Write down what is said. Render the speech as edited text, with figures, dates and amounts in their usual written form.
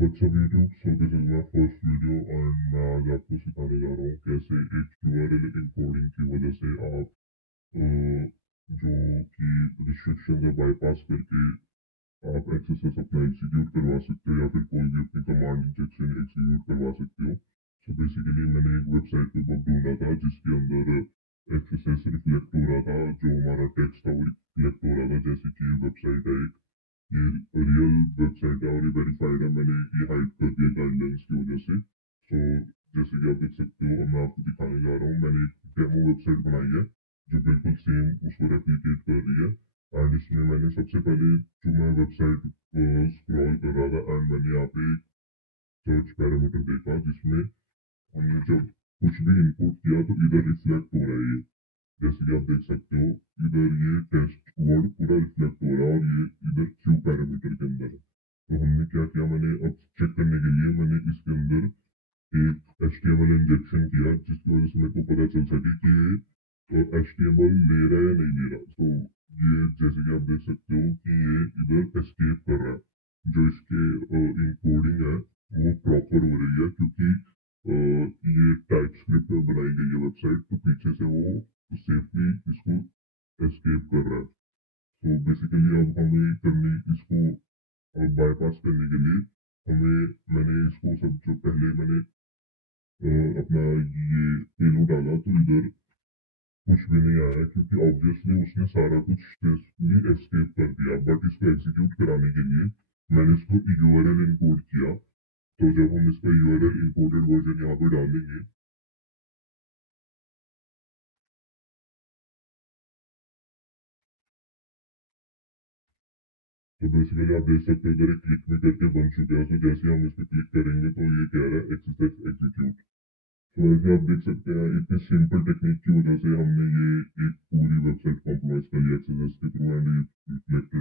WhatsApp YouTube. So this is my first video and मैं आज आपको सिखाने जा रहा हूँ कैसे एक यूआरएल इनकोडिंग की वजह से आप जो कि रिस्ट्रिक्शन है बाईपास करके आप एक्सेस अपना एग्जीक्यूट करवा सकते हो या फिर कोई भी अपनी कमांड इंजेक्शन एग्जीक्यूट करवा सकते हो। सो बेसिकली मैंने एक वेबसाइट पे बग ढूंढा था जिसके अंदर एक्सेस रिफ्लेक्ट हो रहा था, जो हमारा टेक्स्ट था वो रिफ्लेक्ट हो रहा था, जैसे कि वेबसाइट है एक, ये रियल वेबसाइट है और ये वेरीफाइड है। मैंने ये हाइड कर दिया गाइडलाइंस की वजह से। सो जैसे कि आप देख सकते हो, अब मैं आपको दिखाने जा रहा हूँ। मैंने एक डेमो वेबसाइट बनाई है जो बिल्कुल सेम उसको रेप्लिकेट कर रही है। एंड इसमें मैंने सबसे पहले जो मैं वेबसाइट स्क्रॉल कर रहा था एंड मैंने यहाँ पे सर्च पैरामीटर देखा जिसमें हमने जब कुछ भी इनपुट किया तो इधर रिफ्लेक्ट हो रहा है ये, जैसे कि आप देख सकते हो इधर ये टेस्ट वर्ड पूरा रिफ्लेक्ट हो रहा है और ये इधर क्यू पैरामीटर के अंदर है। तो हमने क्या किया, मैंने अब चेक करने के लिए मैंने इसके अंदर एक HTML इंजेक्शन किया जिसकी वजह से मेरे को पता चल सके कि ये HTML ले रहा है या नहीं ले रहा। तो ये जैसे कि आप देख सकते हो कि ये इधर एस्केप कर रहा है। जो इसके इनकोडिंग है वो प्रॉपर हो रही है क्योंकि ये टाइप स्क्रिप्ट में बनाई गई है वेबसाइट, तो पीछे से वो सेफली इसको एस्केप कर रहा है। तो बेसिकली अब हमें करनी इसको बाईपास करने के लिए हमें मैंने इसको सब जो पहले मैंने अपना ये पेलोड डाला तो इधर कुछ भी नहीं आया क्योंकि ऑब्वियसली उसने सारा कुछ सक्सेसफुली एस्केप कर दिया। बट इसको एग्जीक्यूट कराने के लिए मैंने इसको यूआरएल इनकोड किया। तो जब हम इसका यूआरएल इनकोडेड वर्जन यहाँ पे डालेंगे तो बेसिकली आप देख सकते हो इधर एक क्लिक में करके बन चुका है। तो जैसे हम इस पर क्लिक करेंगे तो ये कह रहा है एक्सरसाइज एग्जीक्यूट। तो ऐसे आप देख सकते हैं इतनी सिंपल टेक्निक की वजह से हमने ये एक पूरी वेबसाइट कॉम्प्रोमाइज कर लिया एक्सरसाइज के थ्रू एंड ये रिफ्लेक्टेड